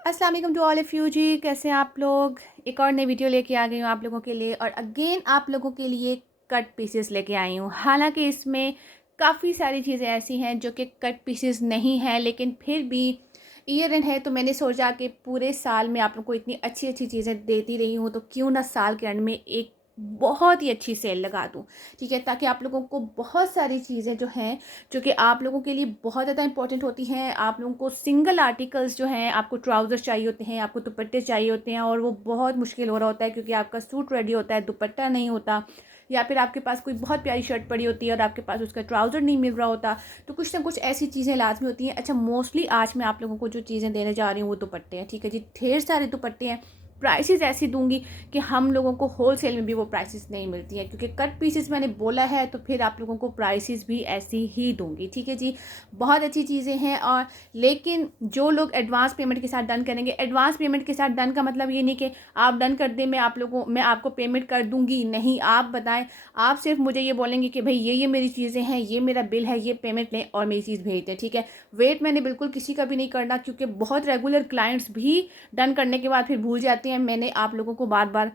अस्सलाम वालेकुम to all of you जी। कैसे हैं आप लोग। एक और नई वीडियो लेके आ गई हूँ आप लोगों के लिए और अगेन आप लोगों के लिए कट पीसेस लेके आई हूँ। हालांकि इसमें काफ़ी सारी चीज़ें ऐसी हैं जो कि कट पीसेस नहीं हैं, लेकिन फिर भी ईयर एंड है तो मैंने सोचा कि पूरे साल में आप लोगों को इतनी अच्छी अच्छी चीज़ें देती रही हूँ तो क्यों ना साल के एंड में एक बहुत ही अच्छी सेल लगा दूँ। ठीक है, ताकि आप लोगों को बहुत सारी चीज़ें जो हैं जो कि आप लोगों के लिए बहुत ज़्यादा इंपॉर्टेंट होती हैं। आप लोगों को सिंगल आर्टिकल्स जो हैं, आपको ट्राउज़र चाहिए होते हैं, आपको दुपट्टे चाहिए होते हैं और वो बहुत मुश्किल हो रहा होता है क्योंकि आपका सूट रेडी होता है, दुपट्टा नहीं होता, या फिर आपके पास कोई बहुत प्यारी शर्ट पड़ी होती है और आपके पास उसका ट्राउज़र नहीं मिल रहा होता। तो कुछ ना कुछ ऐसी चीज़ें लाज़मी होती हैं। अच्छा, मोस्टली आज मैं आप लोगों को जो चीज़ें देने जा रही हूँ वो दुपट्टे हैं। ठीक है जी, ढेर सारे दुपट्टे हैं। प्राइसेस ऐसी दूंगी कि हम लोगों को होलसेल में भी वो प्राइसेस नहीं मिलती हैं, क्योंकि कट पीसेस मैंने बोला है तो फिर आप लोगों को प्राइसेस भी ऐसी ही दूंगी। ठीक है जी, बहुत अच्छी चीज़ें हैं। और लेकिन जो लोग एडवांस पेमेंट के साथ डन करेंगे, एडवांस पेमेंट के साथ डन का मतलब ये नहीं कि आप डन कर दें मैं आपको पेमेंट कर दूंगी, नहीं। आप बताएं, आप सिर्फ मुझे ये बोलेंगे कि भाई ये मेरी चीज़ें हैं, ये मेरा बिल है, ये पेमेंट लें और मेरी चीज़ भेज दें। ठीक है, वेट मैंने बिल्कुल किसी का भी नहीं करना, क्योंकि बहुत रेगुलर क्लाइंट्स भी डन करने के बाद फिर भूल जाते हैं। मैंने आप लोगों को बार बार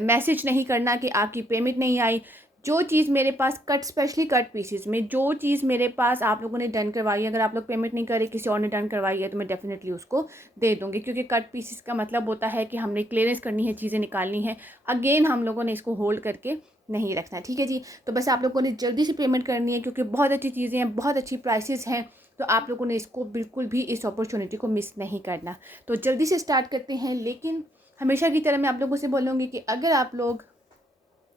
मैसेज नहीं करना कि आपकी पेमेंट नहीं आई। जो चीज़ मेरे पास कट, स्पेशली कट पीसेस में जो चीज़ मेरे पास आप लोगों ने डन करवाई है, अगर आप लोग पेमेंट नहीं करे, किसी और ने डन करवाई है, तो मैं डेफिनेटली उसको दे दूँगी, क्योंकि कट पीसेस का मतलब होता है कि हमने क्लियरेंस करनी है, चीज़ें निकालनी है। अगेन हम लोगों ने इसको होल्ड करके नहीं रखना है। ठीक है जी, तो बस आप लोगों ने जल्दी से पेमेंट करनी है, क्योंकि बहुत अच्छी चीज़ें हैं, बहुत अच्छी प्राइसेस हैं। तो आप लोगों ने इसको बिल्कुल भी इस अपॉर्चुनिटी को मिस नहीं करना। तो जल्दी से स्टार्ट करते हैं। लेकिन हमेशा की तरह मैं आप लोगों से बोलूँगी कि अगर आप लोग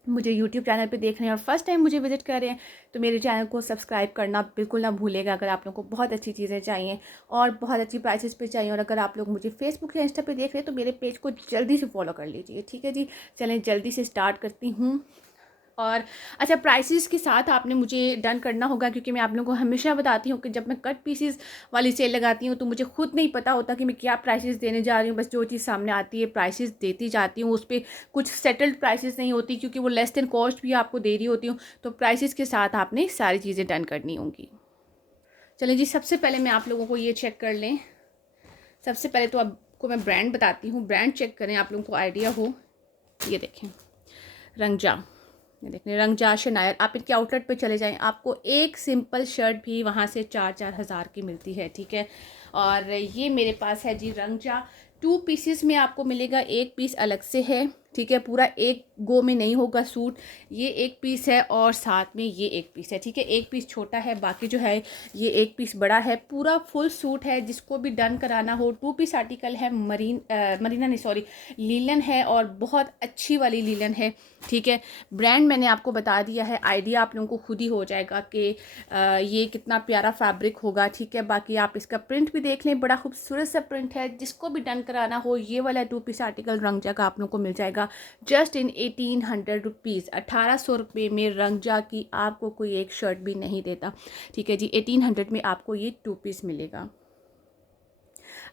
मुझे यूट्यूब चैनल पे देख रहे हैं और फर्स्ट टाइम मुझे विजिट कर रहे हैं, तो मेरे चैनल को सब्सक्राइब करना बिल्कुल ना भूलेगा। अगर आप लोगों को बहुत अच्छी चीज़ें चाहिए और बहुत अच्छी प्राइसेस पे चाहिए, और अगर आप लोग मुझे फेसबुक या इंस्टा पे देख रहे हैं तो मेरे पेज को जल्दी से फॉलो कर लीजिए। ठीक है जी, चलें जल्दी से स्टार्ट करती हूँ। और अच्छा, प्राइसेस के साथ आपने मुझे डन करना होगा, क्योंकि मैं आप लोगों को हमेशा बताती हूँ कि जब मैं कट पीसेस वाली सेल लगाती हूँ तो मुझे खुद नहीं पता होता कि मैं क्या प्राइसेस देने जा रही हूँ। बस जो चीज़ सामने आती है प्राइसेस देती जाती हूँ, उस पर कुछ सेटल्ड प्राइसेस नहीं होती, क्योंकि वो लेस देन कॉस्ट भी आपको दे रही होती हूँ। तो प्राइसेस के साथ आपने सारी चीज़ें डन करनी होंगी। चलें जी, सबसे पहले मैं आप लोगों को ये चेक कर लें। सबसे पहले तो आपको मैं ब्रांड बताती हूँ, ब्रांड चेक करें, आप लोगों को आइडिया हो। ये देखें, रंगजा, ये देख रहे रंगजा शनायर। आप इनके आउटलेट पे चले जाएं, आपको एक सिंपल शर्ट भी वहाँ से 4-4 हज़ार की मिलती है। ठीक है, और ये मेरे पास है जी रंगजा। 2 पीसेस में आपको मिलेगा, एक पीस अलग से है। ठीक है, पूरा एक गो में नहीं होगा सूट। ये एक पीस है और साथ में ये एक पीस है। ठीक है, एक पीस छोटा है, बाकी जो है ये एक पीस बड़ा है। पूरा फुल सूट है, जिसको भी डन कराना हो। 2 पीस आर्टिकल है, मरीना नहीं सॉरी, लीलन है, और बहुत अच्छी वाली लीलन है। ठीक है, ब्रांड मैंने आपको बता दिया है, आइडिया आप लोगों को खुद ही हो जाएगा कि ये कितना प्यारा फैब्रिक होगा। ठीक है, बाकी आप इसका प्रिंट भी देख लें, बड़ा खूबसूरत सा प्रिंट है। जिसको भी डन कराना हो, ये वाला 2 पीस आर्टिकल रंगजा का आप लोगों को मिल जाएगा जस्ट इन 1800 रुपीज़। 1800 रुपये में रंगजा की आपको कोई एक शर्ट भी नहीं देता। ठीक है जी, 1800 में आपको ये 2 पीस मिलेगा।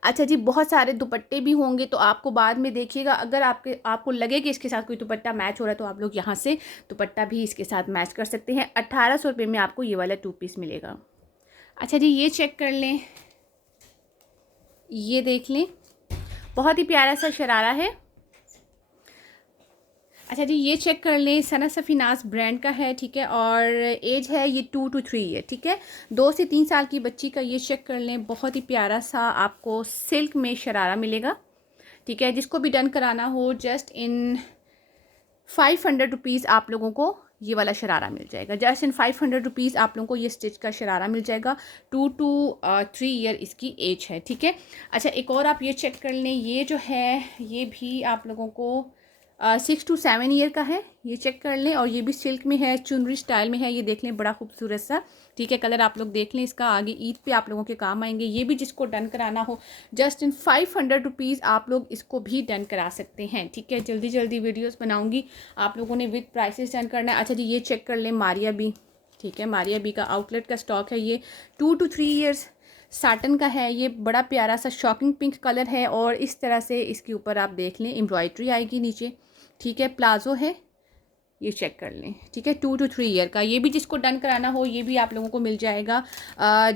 अच्छा जी, बहुत सारे दुपट्टे भी होंगे, तो आपको बाद में देखिएगा, अगर आपको लगे कि इसके साथ कोई दुपट्टा मैच हो रहा है तो आप लोग यहाँ से दुपट्टा भी इसके साथ मैच कर सकते हैं। 1800 रुपये में आपको ये वाला 2 पीस मिलेगा। अच्छा जी, ये चेक कर लें, ये देख लें, बहुत ही प्यारा सा शरारा है। अच्छा जी, ये चेक कर लें, सना सफ़ीनाज़ ब्रांड का है। ठीक है, और एज है ये 2 to 3 है। ठीक है, 2 से 3 साल की बच्ची का ये चेक कर लें, बहुत ही प्यारा सा आपको सिल्क में शरारा मिलेगा। ठीक है, जिसको भी डन कराना हो, जस्ट इन 500 रुपीज़ आप लोगों को ये वाला शरारा मिल जाएगा। जस्ट इन 500 रुपीज़ आप लोगों को ये स्टिच का शरारा मिल जाएगा। 2 to 3 ईयर इसकी एज है। ठीक है, अच्छा एक और आप ये चेक कर लें, ये जो है ये भी आप लोगों को 6 to 7 ईयर का है। ये चेक कर लें, और ये भी सिल्क में है, चुनरी स्टाइल में है। ये देख लें, बड़ा खूबसूरत सा। ठीक है, कलर आप लोग देख लें, इसका आगे ईद पे आप लोगों के काम आएंगे। ये भी जिसको डन कराना हो, जस्ट इन 500 रुपीज़ आप लोग इसको भी डन करा सकते हैं। ठीक है, जल्दी जल्दी वीडियोस बनाऊंगी, आप लोगों ने विद प्राइसेस डन करना है। अच्छा जी, ये चेक कर लें, मारिया बी। ठीक है, मारिया बी का आउटलेट का स्टॉक है। ये 2 to 3 ईयर्स साटन का है। ये बड़ा प्यारा सा शॉकिंग पिंक कलर है, और इस तरह से इसके ऊपर आप देख लें एम्ब्रॉयड्री आएगी नीचे। ठीक है, प्लाजो है, ये चेक कर लें, ठीक है, 2 to 3 ईयर का। ये भी जिसको डन कराना हो ये भी आप लोगों को मिल जाएगा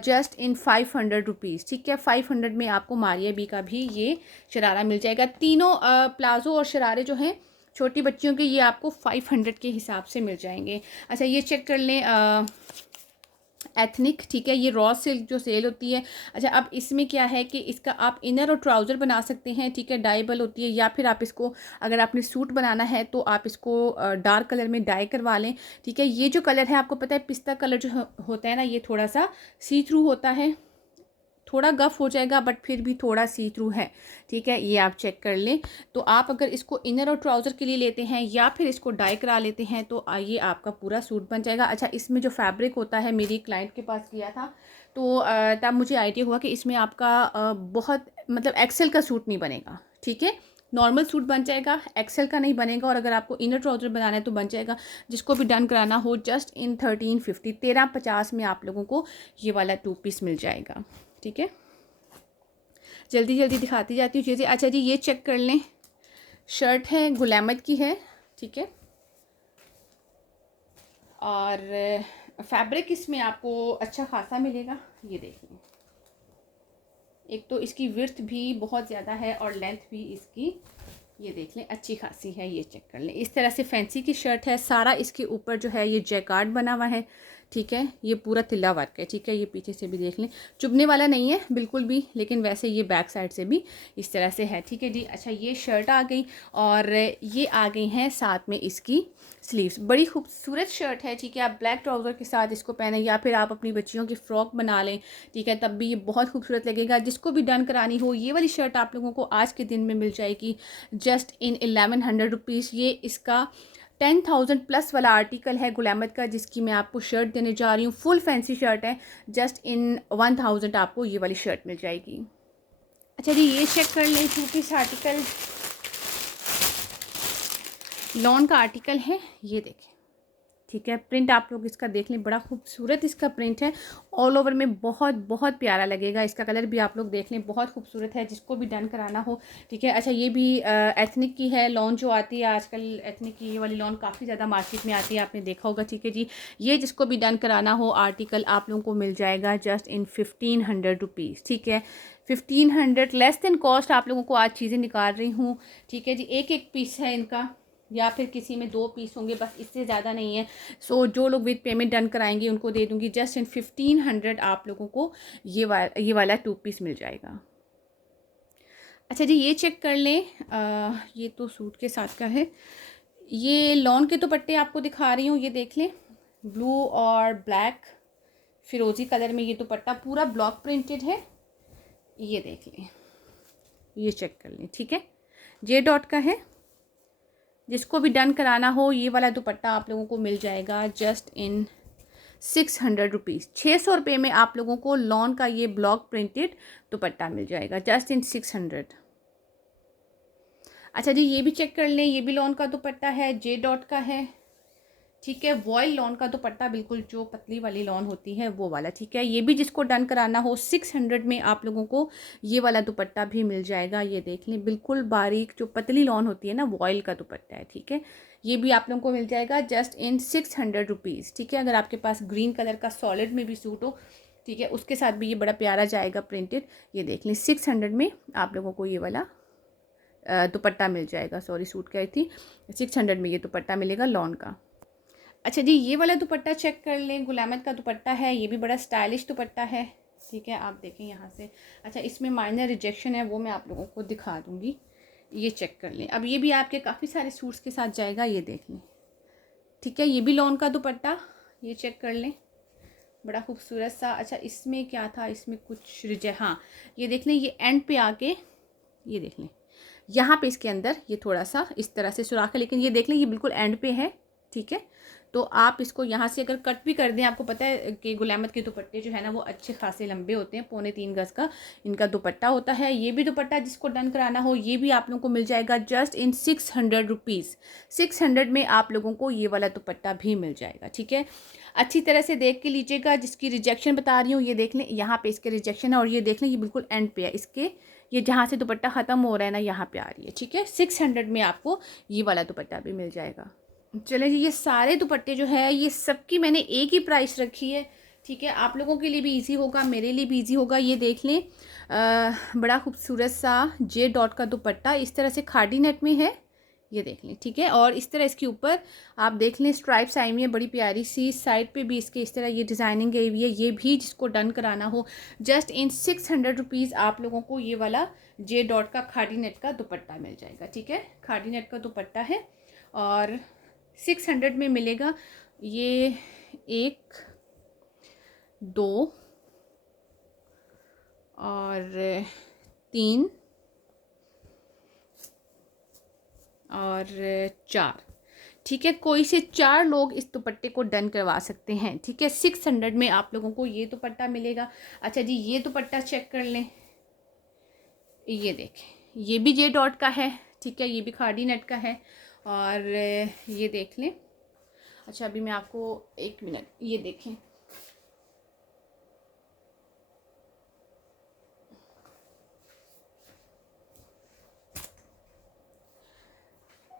जस्ट इन 500 रुपीज़, ठीक है। 500 में आपको मारिया बी का भी ये शरारा मिल जाएगा। तीनों प्लाज़ो और शरारे जो हैं छोटी बच्चियों के, ये आपको 500 के हिसाब से मिल जाएंगे। अच्छा, ये चेक कर लें एथनिक, ठीक है, ये रॉ सिल्क जो सेल होती है। अच्छा, अब इसमें क्या है कि इसका आप इनर और ट्राउज़र बना सकते हैं, ठीक है, डाइबल होती है, या फिर आप इसको अगर आपने सूट बनाना है तो आप इसको डार्क कलर में डाई करवा लें, ठीक है। ये जो कलर है आपको पता है पिस्ता कलर जो होता है ना, ये थोड़ा सा सी थ्रू होता है, थोड़ा गफ हो जाएगा बट फिर भी थोड़ा सी थ्रू है, ठीक है, ये आप चेक कर लें। तो आप अगर इसको इनर और ट्राउज़र के लिए लेते हैं या फिर इसको डाई करा लेते हैं तो ये आपका पूरा सूट बन जाएगा। अच्छा, इसमें जो फैब्रिक होता है, मेरी क्लाइंट के पास किया था तो तब मुझे आइडिया हुआ कि इसमें आपका बहुत मतलब एक्सेल का सूट नहीं बनेगा, ठीक है, नॉर्मल सूट बन जाएगा, एक्सेल का नहीं बनेगा। और अगर आपको इनर ट्राउज़र बनाना है तो बन जाएगा। जिसको भी डन कराना हो जस्ट इन 1350 1350 में आप लोगों को ये वाला 2 पीस मिल जाएगा, ठीक है। जल्दी जल्दी दिखाती जाती हूँ चीज़ें। अच्छा जी, ये चेक कर लें, शर्ट है गुलामत की है, ठीक है, और फैब्रिक इसमें आपको अच्छा खासा मिलेगा। ये देख लें, एक तो इसकी विड्थ भी बहुत ज़्यादा है और लेंथ भी इसकी ये देख लें अच्छी खासी है। ये चेक कर लें, इस तरह से फैंसी की शर्ट है। सारा इसके ऊपर जो है ये जैकार्ड बना हुआ है, ठीक है, ये पूरा तिल्ला वर्क है, ठीक है। ये पीछे से भी देख लें, चुभने वाला नहीं है बिल्कुल भी, लेकिन वैसे ये बैक साइड से भी इस तरह से है, ठीक है जी। अच्छा, ये शर्ट आ गई और ये आ गई हैं साथ में इसकी स्लीव्स। बड़ी खूबसूरत शर्ट है, ठीक है। आप ब्लैक ट्राउज़र के साथ इसको पहने या फिर आप अपनी बच्चियों की फ़्रॉक बना लें, ठीक है, तब भी ये बहुत खूबसूरत लगेगा। जिसको भी डन करानी हो ये वाली शर्ट आप लोगों को आज के दिन में मिल जाएगी जस्ट इन 1100 रुपीज़। ये इसका 10,000 प्लस वाला आर्टिकल है गुलामत का, जिसकी मैं आपको शर्ट देने जा रही हूँ। फुल फैंसी शर्ट है, जस्ट इन 1000 आपको ये वाली शर्ट मिल जाएगी। अच्छा जी, ये चेक कर लें, 2 पीस आर्टिकल लॉन का आर्टिकल है, ये देखें, ठीक है। प्रिंट आप लोग इसका देख लें, बड़ा खूबसूरत इसका प्रिंट है, ऑल ओवर में बहुत बहुत प्यारा लगेगा। इसका कलर भी आप लोग देख लें, बहुत खूबसूरत है, जिसको भी डन कराना हो, ठीक है। अच्छा, ये भी एथनिक की है लॉन जो आती है आजकल, एथनिक की ये वाली लॉन काफ़ी ज़्यादा मार्केट में आती है, आपने देखा होगा, ठीक है जी। ये जिसको भी डन कराना हो आर्टिकल आप लोगों को मिल जाएगा जस्ट इन 1500 रुपीज़, ठीक है। 1500 लेस देन कॉस्ट आप लोगों को आज चीज़ें निकाल रही हूँ, ठीक है जी। एक एक पीस है इनका, या फिर किसी में 2 पीस होंगे, बस इससे ज़्यादा नहीं है। सो जो लोग विद पेमेंट डन कराएंगे उनको दे दूँगी जस्ट इन 1500 आप लोगों को ये वाला 2 पीस मिल जाएगा। अच्छा जी, ये चेक कर लें, ये तो सूट के साथ का है। ये लॉन के दुपट्टे आपको दिखा रही हूँ, ये देख लें, ब्लू और ब्लैक फिरोज़ी कलर में ये दुपट्टा पूरा ब्लॉक प्रिंटेड है, ये देख लें, ये चेक कर लें, ठीक है। जे डॉट का है। जिसको भी डन कराना हो ये वाला दुपट्टा आप लोगों को मिल जाएगा जस्ट इन 600 रुपीज़। 600 रुपये में आप लोगों को लॉन का ये ब्लॉक प्रिंटेड दुपट्टा मिल जाएगा जस्ट इन 600। अच्छा जी, ये भी चेक कर लें, ये भी लॉन का दुपट्टा है, जे डॉट का है, ठीक है। वॉयल लॉन का दुपट्टा, बिल्कुल जो पतली वाली लॉन होती है वो वाला, ठीक है। ये भी जिसको डन कराना हो 600 में आप लोगों को ये वाला दुपट्टा भी मिल जाएगा। ये देख लें, बिल्कुल बारीक जो पतली लॉन होती है ना, वॉयल का दुपट्टा है, ठीक है। ये भी आप लोगों को मिल जाएगा जस्ट इन 600 रुपीज़, ठीक है। अगर आपके पास ग्रीन कलर का सॉलिड में भी सूट हो, ठीक है, उसके साथ भी ये बड़ा प्यारा जाएगा प्रिंटेड। ये देख लें, 600 में आप लोगों को ये वाला दुपट्टा मिल जाएगा। सॉरी, सूट कह रही थी, 600 में ये दुपट्टा मिलेगा लॉन का। अच्छा जी, ये वाला दुपट्टा चेक कर लें, गुलामत का दुपट्टा है, ये भी बड़ा स्टाइलिश दुपट्टा है, ठीक है, आप देखें यहाँ से। अच्छा, इसमें माइनर रिजेक्शन है, वो मैं आप लोगों को दिखा दूँगी, ये चेक कर लें। अब ये भी आपके काफ़ी सारे सूट्स के साथ जाएगा, ये देख लें, ठीक है। ये भी लॉन का दुपट्टा, ये चेक कर लें, बड़ा खूबसूरत सा। अच्छा, इसमें क्या था, इसमें कुछ हाँ, ये देख लें, ये एंड पे आके ये देख लें, यहाँ पे इसके अंदर ये थोड़ा सा इस तरह से सुराख है, लेकिन ये देख लें ये बिल्कुल एंड पे है, ठीक है। तो आप इसको यहाँ से अगर कट भी कर दें, आपको पता है कि गुलामत के दुपट्टे जो है ना वो अच्छे खासे लंबे होते हैं, 3.25 गज़ का इनका दुपट्टा होता है। ये भी दुपट्टा जिसको डन कराना हो ये भी आप लोगों को मिल जाएगा जस्ट इन 600 रुपीज़। 600 में आप लोगों को ये वाला दुपट्टा भी मिल जाएगा, ठीक है। अच्छी तरह से देख के लीजिएगा, जिसकी रिजेक्शन बता रही हूँ ये देख लें, यहाँ पे इसके रिजेक्शन है, और ये देख लें ये बिल्कुल एंड पे है इसके, ये जहाँ से दुपट्टा ख़त्म हो रहा है ना यहाँ पे आ रही है, ठीक है। 600 में आपको ये वाला दुपट्टा भी मिल जाएगा। चले जी, ये सारे दुपट्टे जो है ये सबकी मैंने एक ही प्राइस रखी है, ठीक है। आप लोगों के लिए भी इजी होगा, मेरे लिए भी इजी होगा। ये देख लें, बड़ा खूबसूरत सा जे डॉट का दुपट्टा इस तरह से खादी नेट में है, ये देख लें, ठीक है। और इस तरह इसके ऊपर आप देख लें स्ट्राइप्स आई हुई है बड़ी प्यारी सी, साइड पे भी इसके इस तरह ये डिज़ाइनिंग गई हुई है। ये भी जिसको डन कराना हो, जस्ट इन 600 रुपीज़ आप लोगों को ये वाला जे डॉट का खादी नेट का दुपट्टा मिल जाएगा, ठीक है। खादी नेट का दुपट्टा है और 600 में मिलेगा। ये 1 2 और 3 और 4, ठीक है। कोई से 4 लोग इस दुपट्टे को डन करवा सकते हैं, ठीक है। 600 में आप लोगों को ये दुपट्टा मिलेगा। अच्छा जी, ये दुपट्टा चेक कर लें, ये देखें, ये भी जे डॉट का है, ठीक है। ये भी खादी नेट का है और ये देख लें। अच्छा अभी मैं आपको 1 मिनट, ये देखें,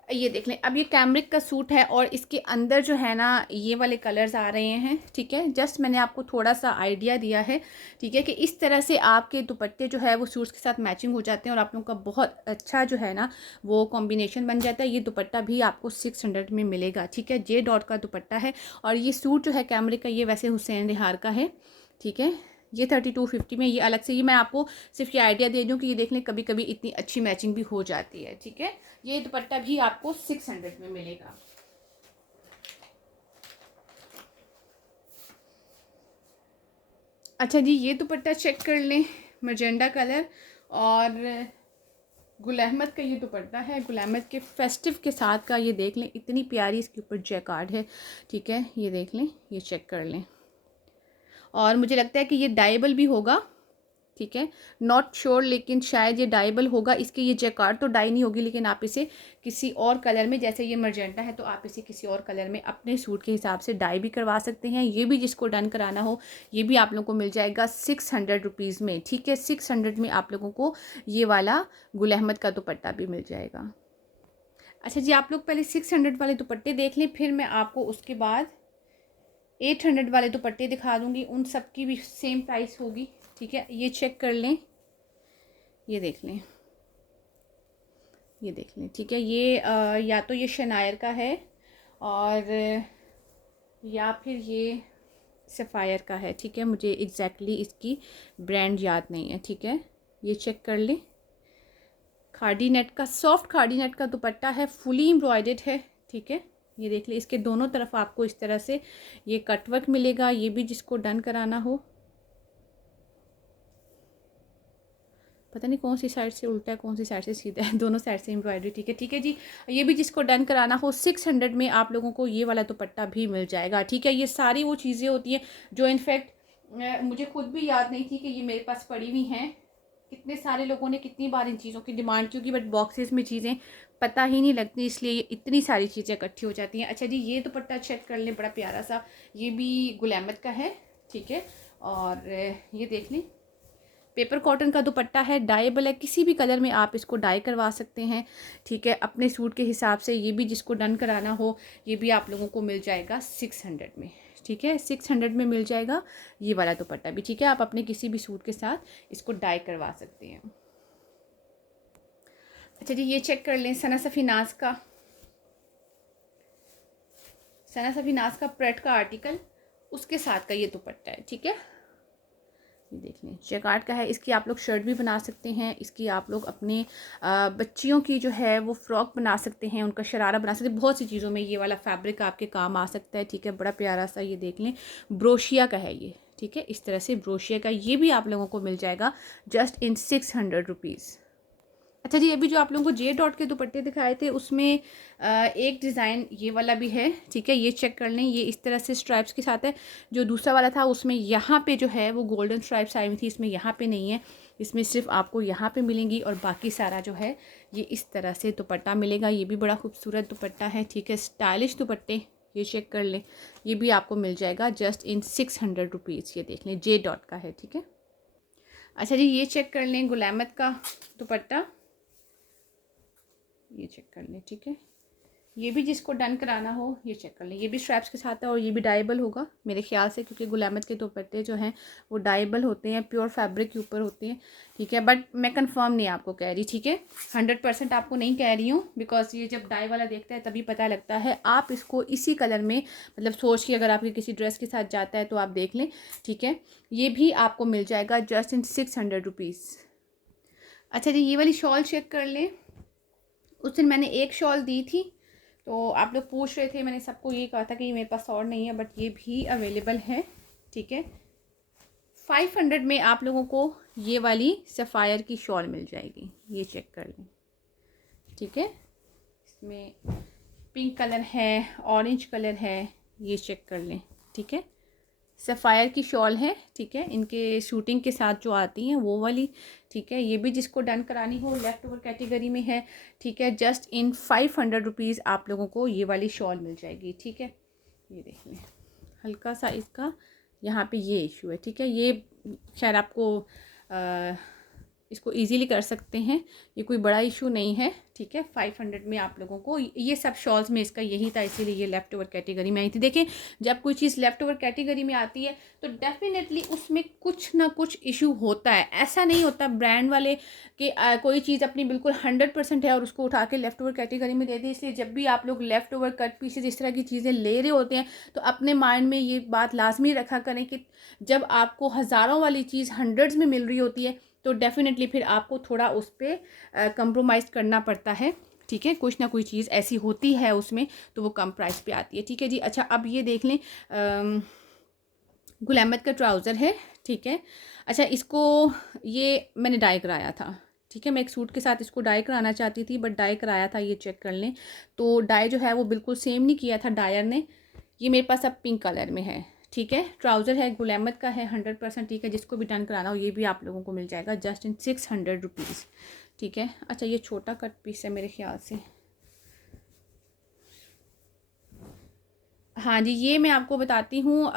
ये देख लें। अब ये कैमरिक का सूट है और इसके अंदर जो है ना ये वाले कलर्स आ रहे हैं, ठीक है। जस्ट मैंने आपको थोड़ा सा आइडिया दिया है, ठीक है, कि इस तरह से आपके दुपट्टे जो है वो सूट्स के साथ मैचिंग हो जाते हैं और आप लोगों का बहुत अच्छा जो है ना वो कॉम्बिनेशन बन जाता है। ये दुपट्टा भी आपको 600 में मिलेगा, ठीक है। जे डॉट का दुपट्टा है और ये सूट जो है कैमरिक का, ये वैसे हुसैन रिहार का है, ठीक है। ये 3250 में, ये अलग से, ये मैं आपको सिर्फ ये आइडिया दे दूँ कि ये देख लें कभी कभी इतनी अच्छी मैचिंग भी हो जाती है, ठीक है। ये दुपट्टा भी आपको 600 में मिलेगा। अच्छा जी, ये दुपट्टा चेक कर लें, मजेंडा कलर और गुल अहमद का ये दुपट्टा है, गुल अहमद के फेस्टिव के साथ का। ये देख लें, इतनी प्यारी इसके ऊपर जैकार्ड है, ठीक है। ये देख लें, ये चेक कर लें और मुझे लगता है कि ये डाइबल भी होगा, ठीक है। नॉट श्योर लेकिन शायद ये डाइबल होगा। इसकी ये जैकार्ड तो डाई नहीं होगी, लेकिन आप इसे किसी और कलर में, जैसे ये मर्जेंटा है तो आप इसे किसी और कलर में अपने सूट के हिसाब से डाई भी करवा सकते हैं। ये भी जिसको डन कराना हो ये भी आप लोगों को मिल जाएगा 600 रुपीज़ में, ठीक है। 600 में आप लोगों को ये वाला गुल अहमद का दुपट्टा भी मिल जाएगा। अच्छा जी, आप लोग पहले 600 वाले दुपट्टे देख लें, फिर मैं आपको उसके बाद 800 वाले दुपट्टे दिखा दूँगी। उन सब की भी सेम प्राइस होगी, ठीक है। ये चेक कर लें, ये देख लें, ये देख लें, ठीक है। ये या तो ये शनायर का है और या फिर ये सफ़ायर का है, ठीक है। मुझे एग्जैक्टली इसकी ब्रांड याद नहीं है, ठीक है। ये चेक कर लें, खादी नेट का, सॉफ्ट खादी नेट का दुपट्टा है, फुली एम्ब्रॉयडर्ड है, ठीक है। ये देख लें, इसके दोनों तरफ आपको इस तरह से ये कटवर्क मिलेगा। ये भी जिसको डन कराना हो, पता नहीं कौन सी साइड से उल्टा है कौन सी साइड से सीधा है, दोनों साइड से एम्ब्रॉयडरी, ठीक है, ठीक है जी। ये भी जिसको डन कराना हो 600 में आप लोगों को ये वाला दुपट्टा भी मिल जाएगा, ठीक है। ये सारी वो चीज़ें होती हैं जो इनफैक्ट मुझे खुद भी याद नहीं थी कि ये मेरे पास पड़ी हुई हैं। कितने सारे लोगों ने कितनी बार इन चीज़ों की डिमांड की होगी, बट बॉक्सेस में चीज़ें पता ही नहीं लगती, इसलिए ये इतनी सारी चीज़ें इकट्ठी हो जाती हैं। अच्छा जी, ये दुपट्टा चेक कर लें, बड़ा प्यारा सा, ये भी गुल अहमद का है, ठीक है। और ये देख लें, पेपर कॉटन का दुपट्टा है, डाइबल है, किसी भी कलर में आप इसको डाई करवा सकते हैं, ठीक है, अपने सूट के हिसाब से। ये भी जिसको डन कराना हो ये भी आप लोगों को मिल जाएगा 600 में, ठीक है। 600 में मिल जाएगा ये वाला दुपट्टा भी, ठीक है। आप अपने किसी भी सूट के साथ इसको डाई करवा सकते हैं। अच्छा जी, ये चेक कर लें, सना सफ़ीनाज का, सना सफ़ीनाज का प्रेट का आर्टिकल, उसके साथ का ये दुपट्टा है, ठीक है। ये देख लें, जैकार्ड का है। इसकी आप लोग शर्ट भी बना सकते हैं, इसकी आप लोग अपने बच्चियों की जो है वो फ्रॉक बना सकते हैं, उनका शरारा बना सकते हैं। बहुत सी चीज़ों में ये वाला फैब्रिक आपके काम आ सकता है, ठीक है। बड़ा प्यारा सा, ये देख लें, ब्रोशिया का है ये, ठीक है। इस तरह से ब्रोशिया का ये भी आप लोगों को मिल जाएगा जस्ट इन 600 रुपीज़। अच्छा जी, अभी जो आप लोगों को जे डॉट के दुपट्टे दिखाए थे उसमें एक डिज़ाइन ये वाला भी है, ठीक है। ये चेक कर लें, ये इस तरह से स्ट्राइप्स के साथ है। जो दूसरा वाला था उसमें यहाँ पे जो है वो गोल्डन स्ट्राइप्स आई हुई थी, इसमें यहाँ पे नहीं है, इसमें सिर्फ आपको यहाँ पे मिलेंगी और बाकी सारा जो है ये इस तरह से दुपट्टा मिलेगा। ये भी बड़ा खूबसूरत दुपट्टा है, ठीक है, स्टाइलिश दुपट्टे। ये चेक कर लें, ये भी आपको मिल जाएगा जस्ट इन 600 रुपीज़। ये देख लें, जे डॉट का है, ठीक है। अच्छा जी, ये चेक कर लें, गुल अहमद का दुपट्टा, ये चेक कर लें, ठीक है। ये भी जिसको डन कराना हो ये चेक कर लें। ये भी स्ट्रैप्स के साथ है और ये भी डाइबल होगा मेरे ख्याल से, क्योंकि गुल अहमद के दुपट्टे जो हैं वो डाइबल होते हैं, प्योर फैब्रिक के ऊपर होते हैं, ठीक है। बट मैं कंफर्म नहीं आपको कह रही, ठीक है, 100% आपको नहीं कह रही हूँ, बिकॉज ये जब डाई वाला देखता है तभी पता लगता है। आप इसको इसी कलर में मतलब सोच के अगर आपके किसी ड्रेस के साथ जाता है तो आप देख लें, ठीक है। ये भी आपको मिल जाएगा जस्ट इन 600 रुपीज़। अच्छा जी, ये वाली शॉल चेक कर लें। उस दिन मैंने एक शॉल दी थी तो आप लोग पूछ रहे थे, मैंने सबको ये कहा था कि मेरे पास और नहीं है, बट ये भी अवेलेबल है, ठीक है। 500 में आप लोगों को ये वाली सफ़ायर की शॉल मिल जाएगी, ये चेक कर लें, ठीक है। इसमें पिंक कलर है, ऑरेंज कलर है, ये चेक कर लें, ठीक है। सफ़ायर की शॉल है, ठीक है, इनके शूटिंग के साथ जो आती हैं वो वाली, ठीक है। ये भी जिसको डन करानी हो लेफ़्ट ओवर कैटेगरी में है, ठीक है। जस्ट इन 500 रुपीज़ आप लोगों को ये वाली शॉल मिल जाएगी, ठीक है। ये देख लें, हल्का सा इसका यहाँ पे ये इशू है, ठीक है। ये खैर आपको इसको इजीली कर सकते हैं, ये कोई बड़ा इशू नहीं है, ठीक है। 500 में आप लोगों को ये सब शॉल्स में इसका यही था, इसीलिए ये लेफ़्ट ओवर कैटेगरी में आई थी। देखें, जब कोई चीज़ लेफ़्ट ओवर कैटेगरी में आती है तो डेफिनेटली उसमें कुछ ना कुछ इशू होता है। ऐसा नहीं होता ब्रांड वाले कि कोई चीज़ अपनी बिल्कुल 100% है और उसको उठा के लेफ़्ट ओवर कैटेगरी में दे दी। इसलिए जब भी आप लोग लेफ़्ट ओवर कट पीसेज इस तरह की चीज़ें ले रहे होते हैं तो अपने माइंड में ये बात लाजमी रखा करें कि जब आपको हज़ारों वाली चीज़ हंड्रेड्स में मिल रही होती है तो डेफ़िनेटली फिर आपको थोड़ा उस पर कंप्रोमाइज़ करना पड़ता है, ठीक है। कुछ ना कोई चीज़ ऐसी होती है उसमें तो वो कम प्राइस पे आती है, ठीक है जी। अच्छा, अब ये देख लें, गुल अहमद का ट्राउज़र है, ठीक है। अच्छा, इसको ये मैंने डाई कराया था, ठीक है। मैं एक सूट के साथ इसको डाई कराना चाहती थी बट डाई कराया था, ये चेक कर लें। तो डाई जो है वो बिल्कुल सेम नहीं किया था डायर ने। ये मेरे पास अब पिंक कलर में है, ठीक है। ट्राउज़र है, गुल अहमद का है, 100%, ठीक है। जिसको भी डन कराना हो ये भी आप लोगों को मिल जाएगा जस्ट इन 600 रुपीज़, ठीक है। अच्छा, ये छोटा कट पीस है मेरे ख्याल से, हाँ जी, ये मैं आपको बताती हूँ।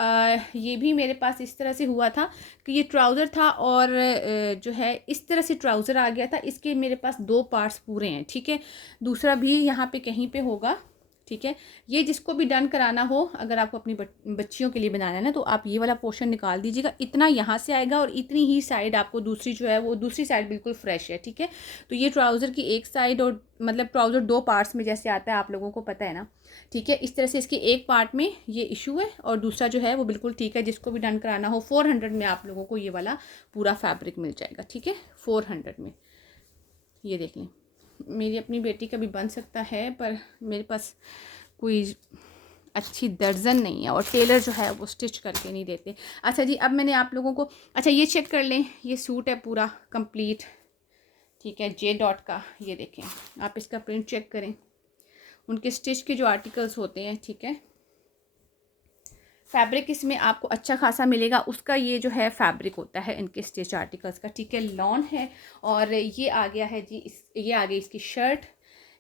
ये भी मेरे पास इस तरह से हुआ था कि ये ट्राउज़र था और जो है इस तरह से ट्राउज़र आ गया था। इसके मेरे पास 2 पार्ट्स पूरे हैं, ठीक है। दूसरा भी यहाँ पे कहीं पे होगा, ठीक है। ये जिसको भी डन कराना हो, अगर आपको अपनी बच्चियों के लिए बनाना है ना, तो आप ये वाला पोर्शन निकाल दीजिएगा। इतना यहाँ से आएगा और इतनी ही साइड आपको दूसरी जो है वो दूसरी साइड बिल्कुल फ्रेश है, ठीक है। तो ये ट्राउज़र की एक साइड, और मतलब ट्राउज़र 2 पार्ट्स में जैसे आता है, आप लोगों को पता है ना, ठीक है। इस तरह से इसके एक पार्ट में ये इशू है और दूसरा जो है वो बिल्कुल ठीक है। जिसको भी डन कराना हो 400 में आप लोगों को ये वाला पूरा फैब्रिक मिल जाएगा, ठीक है, 400 में। ये देख लें, मेरी अपनी बेटी का भी बन सकता है पर मेरे पास कोई अच्छी दर्जन नहीं है और टेलर जो है वो स्टिच करके नहीं देते। अच्छा जी, अब मैंने आप लोगों को, अच्छा ये चेक कर लें, ये सूट है पूरा कंप्लीट, ठीक है, जे डॉट का। ये देखें, आप इसका प्रिंट चेक करें, उनके स्टिच के जो आर्टिकल्स होते हैं, ठीक है। फैब्रिक इसमें आपको अच्छा खासा मिलेगा, उसका ये जो है फैब्रिक होता है इनके स्टिच आर्टिकल्स का, ठीक है। लॉन है और ये आ गया है जी, ये आ गई इसकी शर्ट,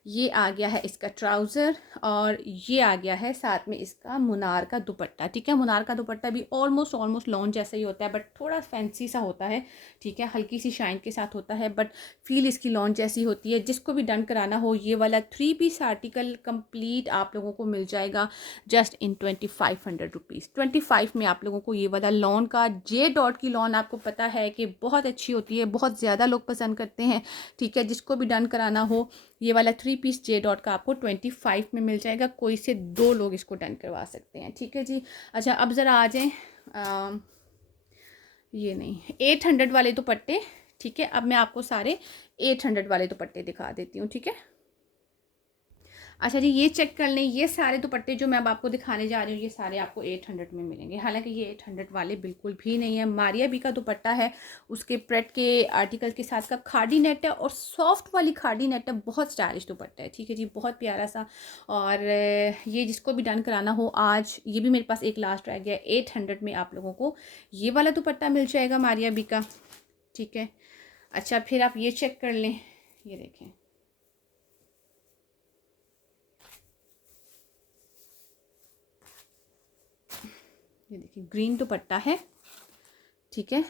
ये आ गया है इसका ट्राउज़र और ये आ गया है साथ में इसका मुनार का दुपट्टा, ठीक है। मुनार का दुपट्टा भी ऑलमोस्ट लॉन जैसा ही होता है बट थोड़ा फैंसी सा होता है, ठीक है। हल्की सी शाइन के साथ होता है बट फील इसकी लॉन जैसी होती है। जिसको भी डन कराना हो ये वाला 3 पीस आर्टिकल कंप्लीट आप लोगों को मिल जाएगा जस्ट इन 2500 रुपीज़। 25 में आप लोगों को ये वाला लॉन का, जे डॉट की लॉन आपको पता है कि बहुत अच्छी होती है, बहुत ज़्यादा लोग पसंद करते हैं, ठीक है। जिसको भी डन कराना हो ये वाला 3 पीस जे डॉट का आपको 25 में मिल जाएगा। कोई से 2 लोग इसको डन करवा सकते हैं, ठीक है जी। अच्छा, अब ज़रा आ जाएँ, ये नहीं 800 वाले दुपट्टे, ठीक है। अब मैं आपको सारे 800 वाले दुपट्टे दिखा देती हूँ, ठीक है। अच्छा जी, ये चेक कर लें, ये सारे दुपट्टे जो मैं अब आपको दिखाने जा रही हूँ ये सारे आपको 800 में मिलेंगे। हालांकि ये 800 वाले बिल्कुल भी नहीं है। मारिया बी का दुपट्टा है, उसके प्रेट के आर्टिकल के साथ का खाड़ी नेट है और सॉफ्ट वाली खाड़ी नेट है, बहुत स्टाइलिश दुपट्टा है, ठीक है जी, बहुत प्यारा सा। और ये जिसको भी डन कराना हो आज, ये भी मेरे पास एक लास्ट रह गया, 800 में आप लोगों को ये वाला दुपट्टा मिल जाएगा मारिया बी का, ठीक है। अच्छा, फिर आप ये चेक कर लें, ये देखें, ये देखिए ग्रीन दुपट्टा है, ठीक है।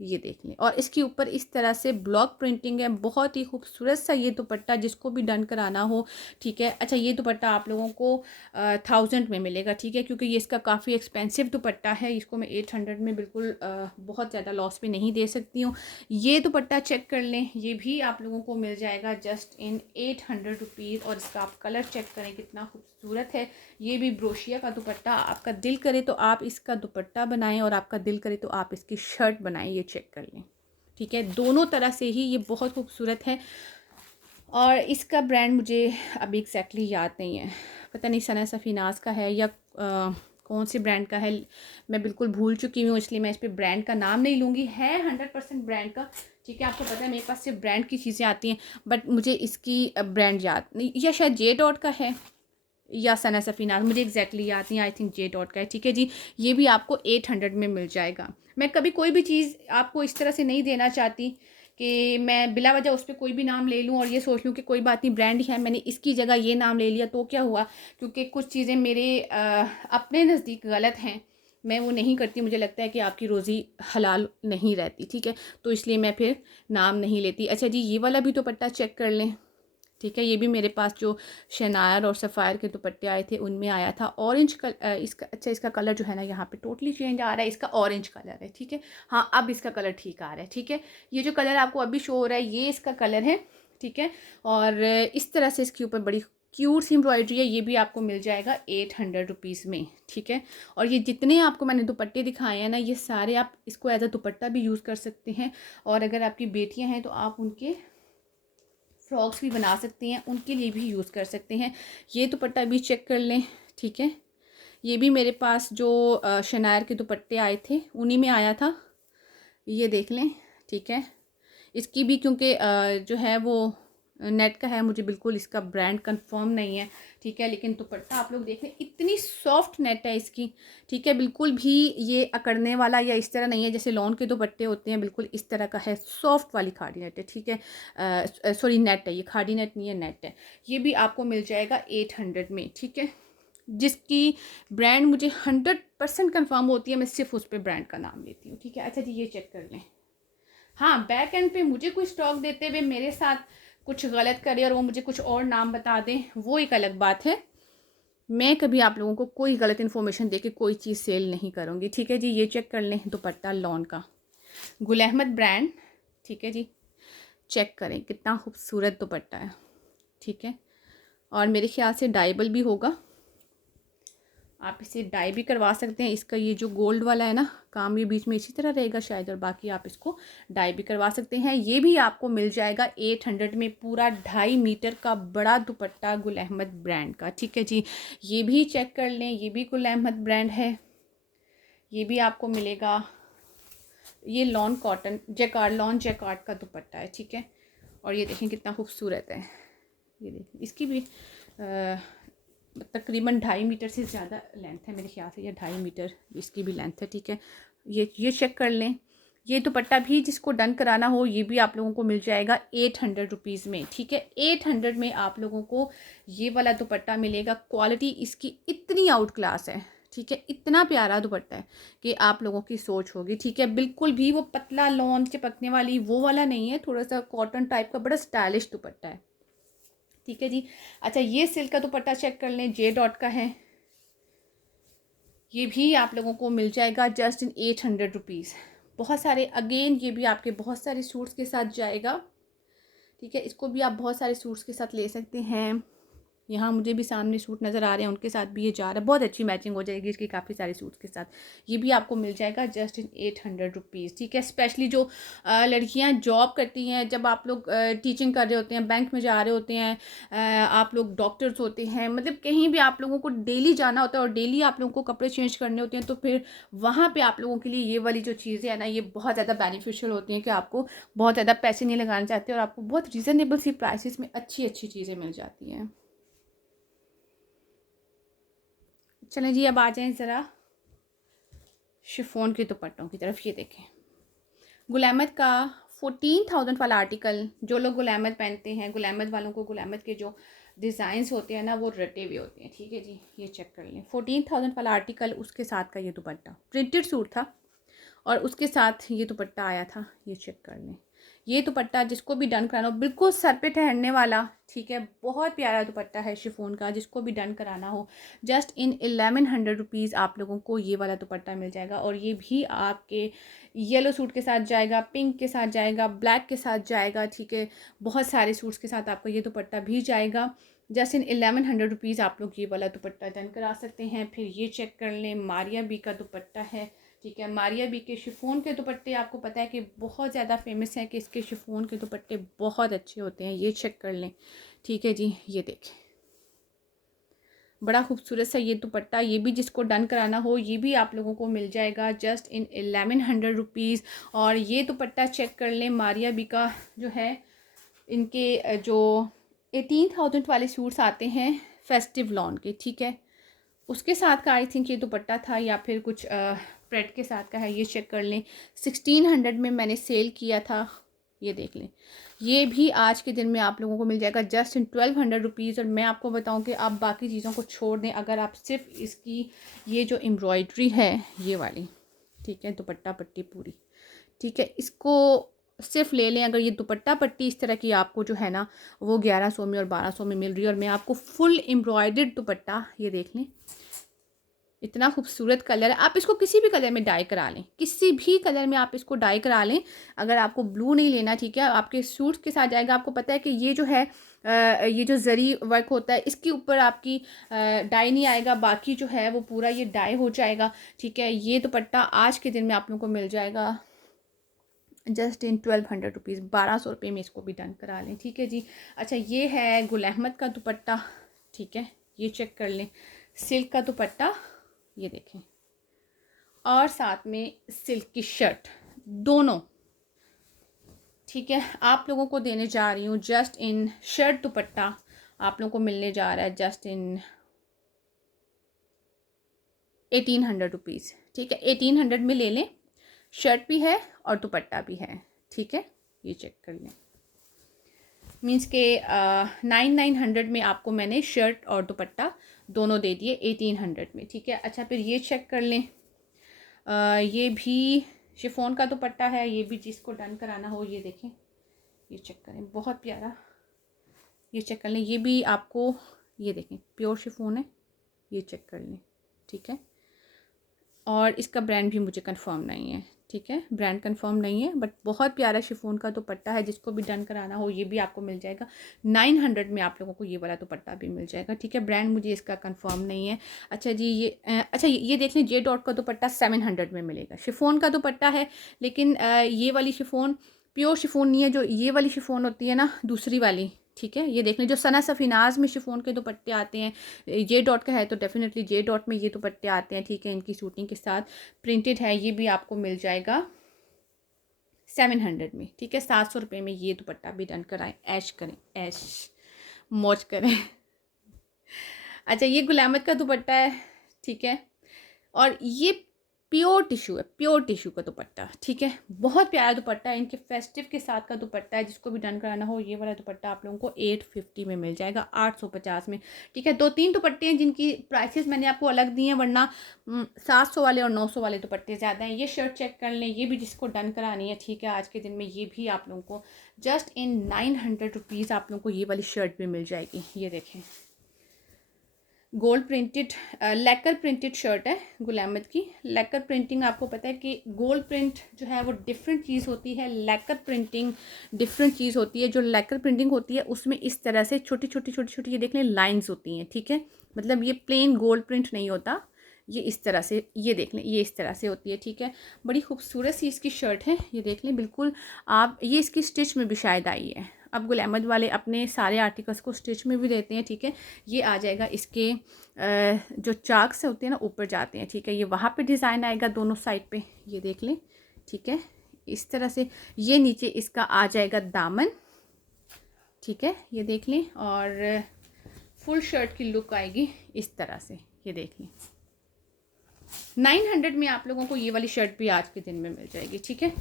ये देख लें। और इसके ऊपर इस तरह से ब्लॉक प्रिंटिंग है, बहुत ही खूबसूरत सा ये दुपट्टा, जिसको भी डन कराना हो, ठीक है। अच्छा, ये दुपट्टा आप लोगों को 1000 में मिलेगा, ठीक है, क्योंकि ये इसका काफ़ी एक्सपेंसिव दुपट्टा है। इसको मैं 800 में बिल्कुल बहुत ज़्यादा लॉस में नहीं दे सकती हूँ। ये दुपट्टा चेक कर लें, ये भी आप लोगों को मिल जाएगा जस्ट इन 800 रुपीज़। और इसका आप कलर चेक करें, कितना खूबसूरत है। ये भी ब्रोशिया का दुपट्टा, आपका दिल करे तो आप इसका दुपट्टा बनाएं और आपका दिल करे तो आप इसकी शर्ट बनाएं, ये चेक कर लें, ठीक है। दोनों तरह से ही ये बहुत खूबसूरत है। और इसका ब्रांड मुझे अभी एग्जैक्टली याद नहीं है, पता नहीं सना सफ़ीनाज का है या कौन से ब्रांड का है, मैं बिल्कुल भूल चुकी हूँ, इसलिए मैं इस पर ब्रांड का नाम नहीं लूँगी। है 100% ब्रांड का, ठीक है। आपको पता है मेरे पास सिर्फ ब्रांड की चीज़ें आती हैं, बट मुझे इसकी ब्रांड याद नहीं, या शायद जे डॉट का है या सना सफ़ीनाज, मुझे एग्जैक्टली याद नहीं, आई थिंक जे डॉट का है, ठीक है जी। ये भी आपको 800 में मिल जाएगा। मैं कभी कोई भी चीज़ आपको इस तरह से नहीं देना चाहती कि मैं बिला वजह उस पर कोई भी नाम ले लूँ और ये सोच लूँ कि कोई बात नहीं, ब्रांड है, मैंने इसकी जगह ये नाम ले लिया तो क्या हुआ, क्योंकि कुछ चीज़ें मेरे अपने नज़दीक गलत हैं, मैं वो नहीं करती। मुझे लगता है कि आपकी रोज़ी हलाल नहीं रहती, ठीक है, तो इसलिए मैं फिर नाम नहीं लेती। अच्छा जी, ये वाला भी दुपट्टा चेक कर लें, ठीक है। ये भी मेरे पास जो शनायर और सफ़ायर के दुपट्टे आए थे उनमें आया था। ऑरेंज इसका, अच्छा इसका कलर जो है ना यहाँ पे टोटली चेंज आ रहा है, इसका ऑरेंज कलर है, ठीक है। हाँ, अब इसका कलर ठीक आ रहा है, ठीक है। ये जो कलर आपको अभी शो हो रहा है ये इसका कलर है, ठीक है। और इस तरह से इसके ऊपर बड़ी क्यूट सी एम्ब्रॉयडरी है, ये भी आपको मिल जाएगा 800 रुपीज़ में, ठीक है। और ये जितने आपको मैंने दुपट्टे दिखाए हैं ना, ये सारे आप इसको एज अ दुपट्टा भी यूज़ कर सकते हैं। और अगर आपकी बेटियाँ हैं तो आप उनके फ्रॉक्स भी बना सकते हैं, उनके लिए भी यूज़ कर सकते हैं। ये दुपट्टा भी चेक कर लें, ठीक है। ये भी मेरे पास जो शनायर के दुपट्टे आए थे उन्हीं में आया था, ये देख लें, ठीक है। इसकी भी क्योंकि जो है वो नेट का है, मुझे बिल्कुल इसका ब्रांड कंफर्म नहीं है, ठीक है। लेकिन दुपट्टा आप लोग देख लें, इतनी सॉफ्ट नेट है इसकी, ठीक है। बिल्कुल भी ये अकड़ने वाला या इस तरह नहीं है जैसे लॉन के दुपट्टे होते हैं, बिल्कुल इस तरह का है, सॉफ्ट वाली खाड़ी नेट है, ठीक है। सॉरी नेट है, ये खाड़ी नेट नहीं है, नेट है। ये भी आपको मिल जाएगा 800 में, ठीक है। जिसकी ब्रांड मुझे 100% कन्फर्म होती है, मैं सिर्फ उस पर ब्रांड का नाम लेती हूँ, ठीक है। अच्छा जी, ये चेक कर लें। हाँ, बैक एंड पे मुझे कोई स्टॉक देते हुए मेरे साथ कुछ गलत करे और वो मुझे कुछ और नाम बता दें, वो एक अलग बात है। मैं कभी आप लोगों को कोई गलत इन्फॉर्मेशन दे के कोई चीज़ सेल नहीं करूँगी, ठीक है जी। ये चेक कर लें, दुपट्टा लॉन का, गुल अहमद ब्रांड, ठीक है जी। चेक करें कितना खूबसूरत दुपट्टा है, ठीक है। और मेरे ख्याल से डाइबल भी होगा, आप इसे डाई भी करवा सकते हैं। इसका ये जो गोल्ड वाला है ना काम, ये बीच में इसी तरह रहेगा शायद, और बाकी आप इसको डाई भी करवा सकते हैं। ये भी आपको मिल जाएगा 800 में, पूरा 2.5 मीटर का बड़ा दुपट्टा गुल अहमद ब्रांड का, ठीक है जी। ये भी चेक कर लें, ये भी गुल अहमद ब्रांड है, ये भी आपको मिलेगा। ये lawn cotton jacquard, lawn jacquard का दुपट्टा है, ठीक है। और ये देखें कितना खूबसूरत है, ये देखें। इसकी भी तकरीबन 2.5 मीटर से ज़्यादा लेंथ है मेरे ख्याल से, या 2.5 मीटर इसकी भी लेंथ है, ठीक है। ये चेक कर लें। ये दुपट्टा भी जिसको डन कराना हो, ये भी आप लोगों को मिल जाएगा 800 रुपीज़ में, ठीक है। 800 में आप लोगों को ये वाला दुपट्टा मिलेगा। क्वालिटी इसकी इतनी आउट क्लास है, ठीक है। इतना प्यारा दुपट्टा है कि आप लोगों की सोच होगी, ठीक है। बिल्कुल भी वो पतला लॉन चिपकने वाली वो वाला नहीं है, थोड़ा सा कॉटन टाइप का बड़ा स्टाइलिश दुपट्टा है, ठीक है जी। अच्छा, ये सिल्क का दुपट्टा चेक कर लें, जे डॉट का है। ये भी आप लोगों को मिल जाएगा जस्ट इन 800 रुपीज़। बहुत सारे, अगेन ये भी आपके बहुत सारे सूट्स के साथ जाएगा, ठीक है। इसको भी आप बहुत सारे सूट्स के साथ ले सकते हैं। यहाँ मुझे भी सामने सूट नज़र आ रहे हैं, उनके साथ भी ये जा रहा है, बहुत अच्छी मैचिंग हो जाएगी इसकी काफ़ी सारे सूट्स के साथ। ये भी आपको मिल जाएगा जस्ट इन 800 रुपीज़, ठीक है। स्पेशली जो लड़कियाँ जॉब करती हैं, जब आप लोग टीचिंग कर रहे होते हैं, बैंक में जा रहे होते हैं, आप लोग डॉक्टर्स होते हैं, मतलब कहीं भी आप लोगों को डेली जाना होता है और डेली आप लोगों को कपड़े चेंज करने होते हैं, तो फिर वहाँ पर आप लोगों के लिए ये वाली जो चीज़ें हैं ना, ये बहुत ज़्यादा बेनिफिशियल होती हैं कि आपको बहुत ज़्यादा पैसे नहीं लगाने चाहते और आपको बहुत रीज़नेबल सी प्राइसेस में अच्छी अच्छी चीज़ें मिल जाती हैं। चलें जी, अब आ जाएं ज़रा शिफॉन के दुपट्टों की तरफ। ये देखें, गुल अहमद का 14,000 वाला आर्टिकल। जो लोग गुल अहमद पहनते हैं, गुल अहमद वालों को गुल अहमद के जो डिज़ाइंस होते हैं ना, वो रटे हुए होते हैं, ठीक है जी। ये चेक कर लें, 14,000 वाला आर्टिकल, उसके साथ का ये दुपट्टा प्रिंटेड सूट था और उसके साथ ये दुपट्टा आया था, ये चेक कर लें। ये दुपट्टा जिसको भी डन कराना हो, बिल्कुल सर पे ठहरने वाला, ठीक है, बहुत प्यारा दुपट्टा है शिफॉन का। जिसको भी डन कराना हो, जस्ट इन 1100 रुपीज़ आप लोगों को ये वाला दुपट्टा मिल जाएगा। और ये भी आपके येलो सूट के साथ जाएगा, पिंक के साथ जाएगा, ब्लैक के साथ जाएगा, ठीक है, बहुत सारे सूट्स के साथ आपको ये दुपट्टा भी जाएगा। जस्ट इन 1100 रुपीज़ आप लोग ये वाला दुपट्टा डन करा सकते हैं। फिर ये चेक कर लें, मारिया बी का दुपट्टा है, ठीक है। मारिया बी के शिफॉन के दुपट्टे आपको पता है कि बहुत ज़्यादा फेमस है कि इसके शिफॉन के दुपट्टे बहुत अच्छे होते हैं। ये चेक कर लें, ठीक है जी। ये देखें, बड़ा खूबसूरत सा ये दुपट्टा, ये भी जिसको डन कराना हो ये भी आप लोगों को मिल जाएगा जस्ट इन 1100 रुपीज़। और ये दुपट्टा चेक कर लें, मारिया बी का जो है, इनके जो 18,000 वाले सूट्स आते हैं फेस्टिव लॉन के, ठीक है, उसके साथ का आई थिंक ये दुपट्टा था, या फिर कुछ प्रेड के साथ का है। ये चेक कर लें, 1600 में मैंने सेल किया था। ये देख लें, ये भी आज के दिन में आप लोगों को मिल जाएगा जस्ट इन 1200 रुपीज़। और मैं आपको बताऊं कि आप बाकी चीज़ों को छोड़ दें, अगर आप सिर्फ इसकी ये जो एम्ब्रॉयड्री है ये वाली, ठीक है, दुपट्टा पट्टी पूरी, ठीक है, इसको सिर्फ ले लें। अगर ये दुपट्टा पट्टी इस तरह की आपको जो है ना वो 1100 में और 1200 में मिल रही है, और मैं आपको फुल एम्ब्रॉयडर्ड दुपट्टा, ये देख लें, इतना खूबसूरत कलर है। आप इसको किसी भी कलर में डाई करा लें, किसी भी कलर में आप इसको डाई करा लें। अगर आपको ब्लू नहीं लेना, ठीक है, आपके सूट के साथ जाएगा। आपको पता है कि ये जो है ये जो जरी वर्क होता है इसके ऊपर आपकी डाई नहीं आएगा, बाकी जो है वो पूरा ये डाई हो जाएगा, ठीक है। ये दुपट्टा आज के दिन में आप लोगों को मिल जाएगा जस्ट इन 1200 रुपीज़, 1200 रुपये में इसको भी डन करा लें, ठीक है जी। अच्छा, ये है गुल अहमद का दुपट्टा, ठीक है, ये चेक कर लें, सिल्क का दुपट्टा, ये देखें, और साथ में सिल्क की शर्ट, दोनों, ठीक है, आप लोगों को देने जा रही हूँ जस्ट इन शर्ट दुपट्टा आप लोगों को मिलने जा रहा है जस्ट इन 1800 रुपीज़, ठीक है। 1800 में ले लें, शर्ट भी है और दुपट्टा भी है, ठीक है। ये चेक कर लें, मीन्स के 900 में आपको मैंने शर्ट और दुपट्टा दोनों दे दिए 1800 में, ठीक है। अच्छा, फिर ये चेक कर लें, ये भी शिफॉन का दुपट्टा है, ये भी जिसको डन कराना हो ये देखें, ये चेक करें, बहुत प्यारा, ये चेक कर लें। ये भी आपको, ये देखें, प्योर शिफॉन है, ये चेक कर लें, ठीक है। और इसका ब्रांड भी मुझे कंफर्म नहीं है, ठीक है, ब्रांड कंफर्म नहीं है, बट बहुत प्यारा शिफॉन का दुपट्टा है। जिसको भी डन कराना हो ये भी आपको मिल जाएगा 900 में, आप लोगों को ये वाला दुपट्टा भी मिल जाएगा, ठीक है। ब्रांड मुझे इसका कंफर्म नहीं है। अच्छा जी, ये देख लें, जे डॉट का दुपट्टा 700 में मिलेगा। शिफॉन का दुपट्टा है, लेकिन ये वाली शिफॉन प्योर शिफॉन नहीं है, जो ये वाली शिफॉन होती है ना, दूसरी वाली, ठीक है। ये देख लें, जो सना सफीनाज में शिफॉन के दुपट्टे आते हैं, जे डॉट का है तो डेफिनेटली जे डॉट में ये दुपट्टे आते हैं, ठीक है, इनकी शूटिंग के साथ प्रिंटेड है। ये भी आपको मिल जाएगा 700 में, ठीक है। 700 रुपये में ये दुपट्टा भी डन कराएं, ऐश करें, ऐश मौज करें। अच्छा, ये गुल अहमद का दुपट्टा है, ठीक है, और ये प्योर टिशू है, प्योर टिशू का दुपट्टा, ठीक है, बहुत प्यारा दुपट्टा है। इनके फेस्टिव के साथ का दुपट्टा है। जिसको भी डन कराना हो ये वाला दुपट्टा आप लोगों को 850 में मिल जाएगा, 850 में, ठीक है। 2-3 दुपट्टे हैं जिनकी प्राइसेस मैंने आपको अलग दी हैं, वरना 700 वाले और 900 वाले दुपट्टे ज़्यादा हैं। ये शर्ट चेक कर लें, ये भी जिसको डन करानी है, ठीक है, आज के दिन में ये भी आप लोगों को जस्ट इन 900 रुपीज़ आप लोगों को ये वाली शर्ट भी मिल जाएगी। ये देखें, गोल्ड प्रिंटेड लेकर प्रिंटेड शर्ट है गुल अहमद की। लेकर प्रिंटिंग आपको पता है कि गोल्ड प्रिंट जो है वो डिफरेंट चीज़ होती है, लेकर प्रिंटिंग डिफरेंट चीज़ होती है। जो लेकर प्रिंटिंग होती है उसमें इस तरह से छोटी छोटी ये देख लें लाइन्स होती हैं, ठीक है, मतलब ये प्लेन गोल्ड प्रिंट नहीं होता, ये इस तरह से, ये देख लें, ये इस तरह से होती है, ठीक है। बड़ी खूबसूरत सी इसकी शर्ट है, ये देख लें, बिल्कुल आप, ये इसकी स्टिच में भी शायद आई है। अब गुल अहमद वाले अपने सारे आर्टिकल्स को स्टिच में भी देते हैं, ठीक है। ये आ जाएगा इसके जो चाक से होते हैं ना ऊपर जाते हैं, ठीक है, ये वहाँ पे डिज़ाइन आएगा दोनों साइड पे, ये देख लें, ठीक है, इस तरह से। ये नीचे इसका आ जाएगा दामन, ठीक है, ये देख लें, और फुल शर्ट की लुक आएगी इस तरह से, ये देख लें। 900 में आप लोगों को ये वाली शर्ट भी आज के दिन में मिल जाएगी, ठीक है।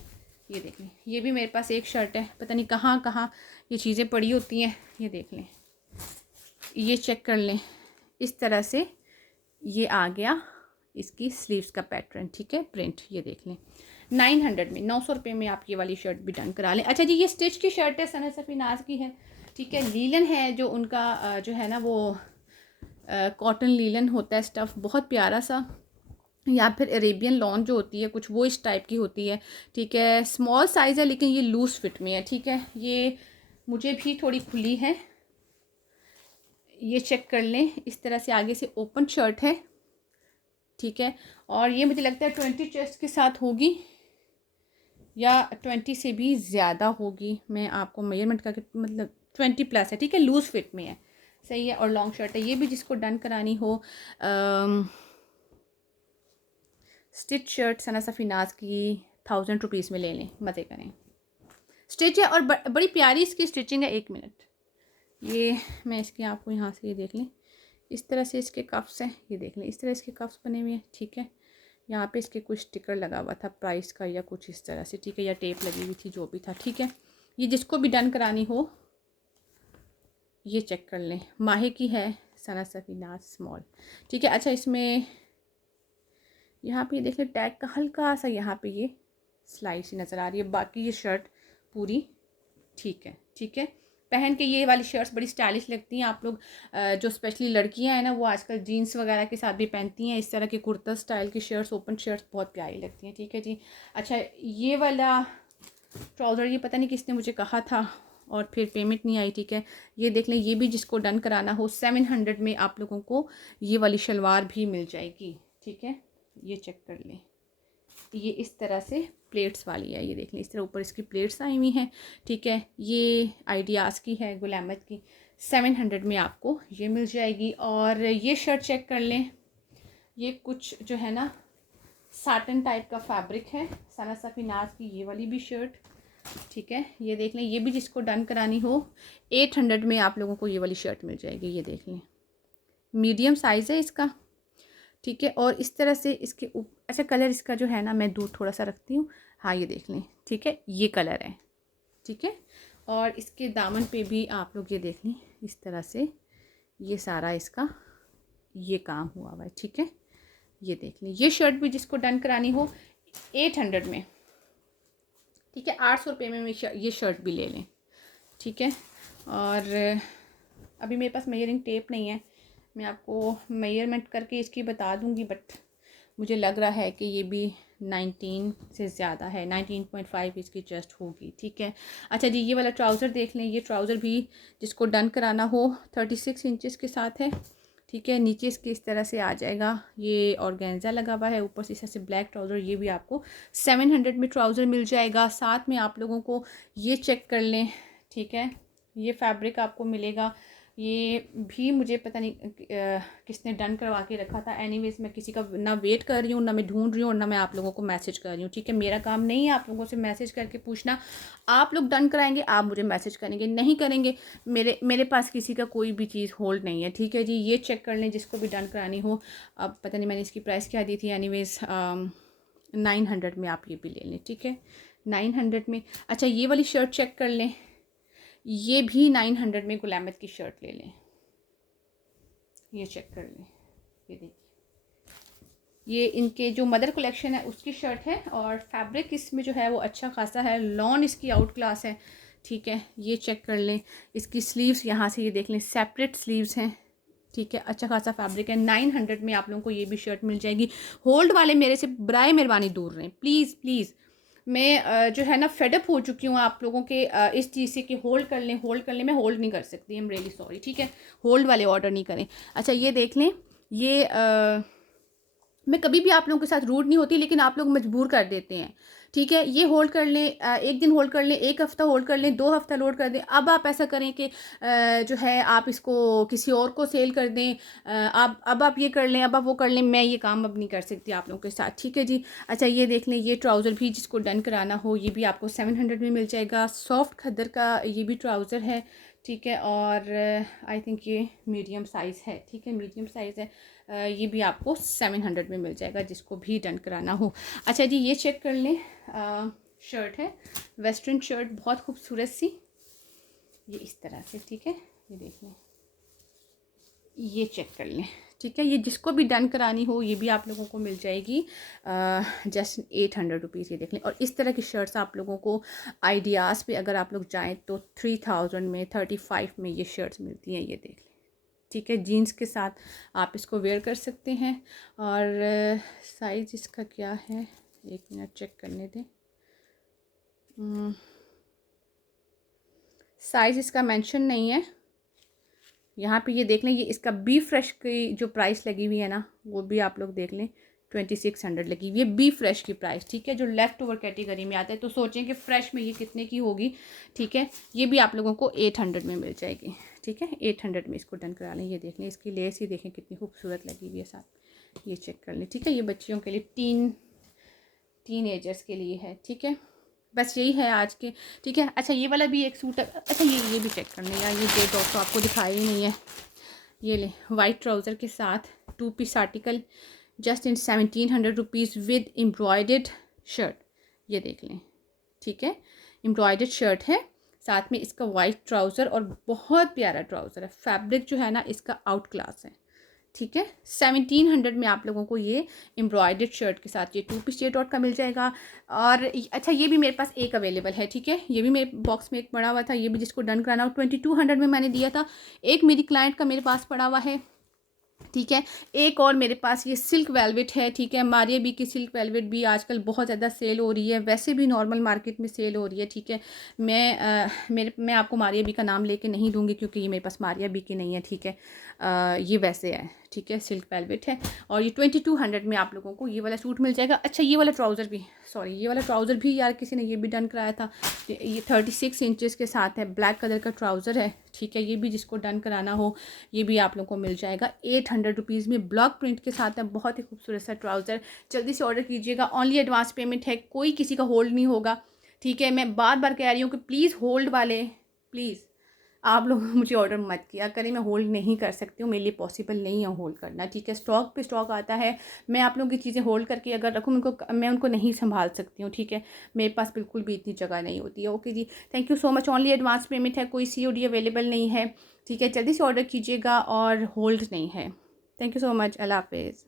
ये देख लें, ये भी मेरे पास एक शर्ट है, पता नहीं कहाँ कहाँ ये चीज़ें पड़ी होती हैं, ये देख लें, ये चेक कर लें, इस तरह से ये आ गया इसकी स्लीव्स का पैटर्न, ठीक है, प्रिंट, ये देख लें। 900 में, 900 रुपये में आप ये वाली शर्ट भी डन करा लें। अच्छा जी, ये स्टिच की शर्ट है, सना सफ़ीनाज की है, ठीक है। लीलन है जो उनका जो है ना वो कॉटन लीलन होता है स्टफ़, बहुत प्यारा सा, या फिर अरेबियन लॉन जो होती है कुछ वो इस टाइप की होती है, ठीक है। स्मॉल साइज़ है लेकिन ये लूज़ फिट में है, ठीक है। ये मुझे भी थोड़ी खुली है, ये चेक कर लें। इस तरह से आगे से ओपन शर्ट है, ठीक है। और ये मुझे लगता है 20 चेस्ट के साथ होगी या 20 से भी ज़्यादा होगी, मैं आपको मेजरमेंट करके, मतलब 20 प्लस है, ठीक है, लूज़ फिट में है, सही है। और लॉन्ग शर्ट है। ये भी जिसको डन करानी हो, स्टिच शर्ट सना सफ़ीनाज की 1000 रुपीज़ में ले लें, मज़े करें। स्टिच है और बड़ी प्यारी इसकी स्टिचिंग है। 1 मिनट, ये मैं इसके आपको यहाँ से ये देख लें, इस तरह से इसके कफ्स हैं, ये देख लें, इस तरह इसके कफ्स बने हुए हैं, ठीक है। यहाँ पे इसके कुछ स्टिकर लगा हुआ था प्राइस का या कुछ इस तरह से, ठीक है, या टेप लगी हुई थी, जो भी था, ठीक है। ये जिसको भी डन करानी हो ये चेक कर लें। माहे की है, सना सफ़ीनाज स्मॉल, ठीक है। अच्छा, इसमें यहाँ पे देख लें टैग का हल्का सा यहाँ पे ये सिलाई सी नज़र आ रही है, बाकी ये शर्ट पूरी ठीक है, ठीक है। पहन के ये वाली शर्ट्स बड़ी स्टाइलिश लगती हैं। आप लोग जो स्पेशली लड़कियां हैं ना, वो आजकल जीन्स वगैरह के साथ भी पहनती हैं, इस तरह के कुर्ता स्टाइल की शर्ट्स, ओपन शर्ट्स बहुत प्यारी लगती हैं, ठीक है जी। अच्छा, ये वाला ट्राउज़र, ये पता नहीं किसने मुझे कहा था और फिर पेमेंट नहीं आई, ठीक है। ये देख लें, ये भी जिसको डन कराना हो 700 में आप लोगों को ये वाली शलवार भी मिल जाएगी, ठीक है। ये चेक कर लें, ये इस तरह से प्लेट्स वाली है, ये देख लें, इस तरह ऊपर इसकी प्लेट्स आई हुई हैं, ठीक है। ये आइडियाज़ की है, गुल अहमद की, 700 में आपको ये मिल जाएगी। और ये शर्ट चेक कर लें, ये कुछ जो है ना साटन टाइप का फैब्रिक है, सना सफ़ीनाज की ये वाली भी शर्ट, ठीक है। ये देख लें, ये भी जिसको डन करानी हो 800 में आप लोगों को ये वाली शर्ट मिल जाएगी, ये देख लें, मीडियम साइज़ है इसका, ठीक है। और इस तरह से इसके अच्छा कलर इसका जो है ना, मैं दूर थोड़ा सा रखती हूँ, हाँ ये देख लें, ठीक है, ये कलर है, ठीक है। और इसके दामन पे भी आप लोग ये देख लें, इस तरह से ये सारा इसका ये काम हुआ हुआ है, ठीक है। ये देख लें, ये शर्ट भी जिसको डन करानी हो 800 में, ठीक है, 800 रुपये में ये शर्ट भी ले लें, ठीक है। और अभी मेरे पास मेजरिंग टेप नहीं है, मैं आपको मेजरमेंट करके इसकी बता दूंगी, बट मुझे लग रहा है कि ये भी 19 से ज़्यादा है, 19.5 इसकी चेस्ट होगी, ठीक है। अच्छा जी, ये वाला ट्राउज़र देख लें, ये ट्राउज़र भी जिसको डन कराना हो 36 इंचेस के साथ है, ठीक है। नीचे इसके इस तरह से आ जाएगा, ये ऑर्गेन्जा लगा हुआ है, ऊपर से इस तरह से ब्लैक ट्राउज़र, ये भी आपको 700 में ट्राउज़र मिल जाएगा। साथ में आप लोगों को ये चेक कर लें, ठीक है, ये फैब्रिक आपको मिलेगा, ये भी मुझे पता नहीं किसने डन करवा के रखा था। एनीवेज मैं किसी का ना वेट कर रही हूँ, ना मैं ढूंढ रही हूँ, और ना मैं आप लोगों को मैसेज कर रही हूँ, ठीक है। मेरा काम नहीं है आप लोगों से मैसेज करके पूछना, आप लोग डन कराएंगे, आप मुझे मैसेज करेंगे, नहीं करेंगे, मेरे पास किसी का कोई भी चीज़ होल्ड नहीं है, ठीक है जी। ये चेक कर लें जिसको भी डन करानी हो। अब पता नहीं मैंने इसकी प्राइस क्या दी थी, एनीवेज 900 में आप ये भी ले लें, ठीक है, 900 में। अच्छा, ये वाली शर्ट चेक कर लें, ये भी 900 में गुल अहमद की शर्ट ले लें, ये चेक कर लें, ये देखिए, ये इनके जो मदर कलेक्शन है उसकी शर्ट है, और फैब्रिक इसमें जो है वो अच्छा खासा है, लॉन इसकी आउट क्लास है, ठीक है। ये चेक कर लें, इसकी स्लीव्स यहाँ से ये देख लें, सेपरेट स्लीव्स हैं, ठीक है, अच्छा खासा फैब्रिक है। 900 में आप लोगों को ये भी शर्ट मिल जाएगी। होल्ड वाले मेरे से बराए मेहरबानी दूर रहें, प्लीज़ प्लीज़, मैं जो है ना फेडअप हो चुकी हूँ आप लोगों के इस चीज़ से कि होल्ड कर लें, होल्ड कर लें, मैं होल्ड नहीं कर सकती, आई एम रियली सॉरी, ठीक है। होल्ड वाले ऑर्डर नहीं करें। अच्छा, ये देख लें, ये मैं कभी भी आप लोगों के साथ रूड नहीं होती, लेकिन आप लोग मजबूर कर देते हैं, ठीक है। ये होल्ड कर लें, एक दिन होल्ड कर लें, एक हफ़्ता होल्ड कर लें, 2 हफ़्ता लोड कर दें। अब आप ऐसा करें कि जो है आप इसको किसी और को सेल कर दें, अब आप ये कर लें, अब आप वो कर लें, मैं ये काम अब नहीं कर सकती आप लोगों के साथ, ठीक है जी। अच्छा, ये देख लें, ये ट्राउज़र भी जिसको डन कराना हो ये भी आपको 700 में मिल जाएगा। सॉफ्ट खद्दर का ये भी ट्राउज़र है, ठीक है, और आई थिंक ये मीडियम साइज़ है, ठीक है, मीडियम साइज़ है। ये भी आपको 700 में मिल जाएगा जिसको भी डन कराना हो। अच्छा जी, ये चेक कर लें, शर्ट है, वेस्टर्न शर्ट, बहुत खूबसूरत सी, ये इस तरह से, ठीक है, ये देख लें, ये चेक कर लें, ठीक है। ये जिसको भी डन करानी हो ये भी आप लोगों को मिल जाएगी जस्ट 800 रुपीज़। ये देख लें। और इस तरह की शर्ट्स आप लोगों को आइडियाज़ पे अगर आप लोग जाएँ तो 3000 में 35 में ये शर्ट्स मिलती हैं। ये देख लें, ठीक है। जीन्स के साथ आप इसको वेयर कर सकते हैं। और साइज़ इसका क्या है, एक मिनट चेक करने दें। साइज़ इसका मेंशन नहीं है यहाँ पे। ये देख लें, ये इसका बी फ्रेश की जो प्राइस लगी हुई है ना, वो भी आप लोग देख लें 2600 लगी हुई है बी फ्रेश की प्राइस, ठीक है। जो लेफ़्ट ओवर कैटेगरी में आता है, तो सोचें कि फ़्रेश में ये कितने की होगी, ठीक है। ये भी आप लोगों को 800 में मिल जाएगी, ठीक है। 800 में इसको डन करा लें। ये देख लें, इसकी लेस ही देखें कितनी खूबसूरत लगी हुई है साथ। ये चेक कर लें, ठीक है। ये बच्चियों के लिए टीन एजर्स के लिए है, ठीक है। बस यही है आज के, ठीक है। अच्छा ये वाला भी एक सूट है। अच्छा ये भी चेक करने यार, ये जो टॉप तो आपको दिखाई ही नहीं है। ये ले, वाइट ट्राउज़र के साथ 2 piece article just in 1700 rupees with embroidered shirt. ये देख लें, ठीक है। एम्ब्रॉयडर्ड शर्ट है, साथ में इसका वाइट ट्राउज़र और बहुत प्यारा ट्राउज़र है। फैब्रिक जो है ना इसका आउट क्लास है, ठीक है। 1700 में आप लोगों को ये एम्ब्रॉयडर्ड शर्ट के साथ ये 2 पीस डॉट का मिल जाएगा। और अच्छा ये भी मेरे पास एक अवेलेबल है, ठीक है। ये भी मेरे बॉक्स में एक पड़ा हुआ था, ये भी जिसको डन कराना हो 2200 में मैंने दिया था। एक मेरी क्लाइंट का मेरे पास पड़ा हुआ है, ठीक है। एक और मेरे पास ये सिल्क वेलवेट है, ठीक है। मारिया बी की सिल्क वेलवेट भी आजकल बहुत ज़्यादा सेल हो रही है, वैसे भी नॉर्मल मार्केट में सेल हो रही है, ठीक है। मैं आपको मारिया बी का नाम लेके नहीं दूंगी क्योंकि ये मेरे पास मारिया बी की नहीं है, ठीक है। ये वैसे है, ठीक है। सिल्क वेलवेट है और ये 2200 में आप लोगों को ये वाला सूट मिल जाएगा। अच्छा ये वाला ट्राउज़र भी, सॉरी ये वाला ट्राउज़र भी यार किसी ने ये भी डन कराया था। ये 36 इंचज़ के साथ है, ब्लैक कलर का ट्राउज़र है, ठीक है। ये भी जिसको डन कराना हो ये भी आप लोगों को मिल जाएगा 800 रुपीज़ में, ब्लॉक प्रिंट के साथ है। बहुत ही खूबसूरत सा ट्राउज़र। जल्दी से ऑर्डर कीजिएगा, ऑनली एडवांस पेमेंट है, कोई किसी का होल्ड नहीं होगा, ठीक है। मैं बार बार कह रही हूँ कि प्लीज़ होल्ड वाले, प्लीज़ आप लोग मुझे ऑर्डर मत किया करें, मैं होल्ड नहीं कर सकती हूँ, मेरे लिए पॉसिबल नहीं है होल्ड करना, ठीक है। स्टॉक पे स्टॉक आता है, मैं आप लोगों की चीज़ें होल्ड करके अगर रखूँ मैं उनको नहीं संभाल सकती हूँ, ठीक है। मेरे पास बिल्कुल भी इतनी जगह नहीं होती है। ओके जी, thank you so much. Only advance payment है, कोई COD अवेलेबल नहीं है, ठीक है। जल्दी से ऑर्डर कीजिएगा और होल्ड नहीं है। थैंक यू सो मच, अल्लाह हाफिज़।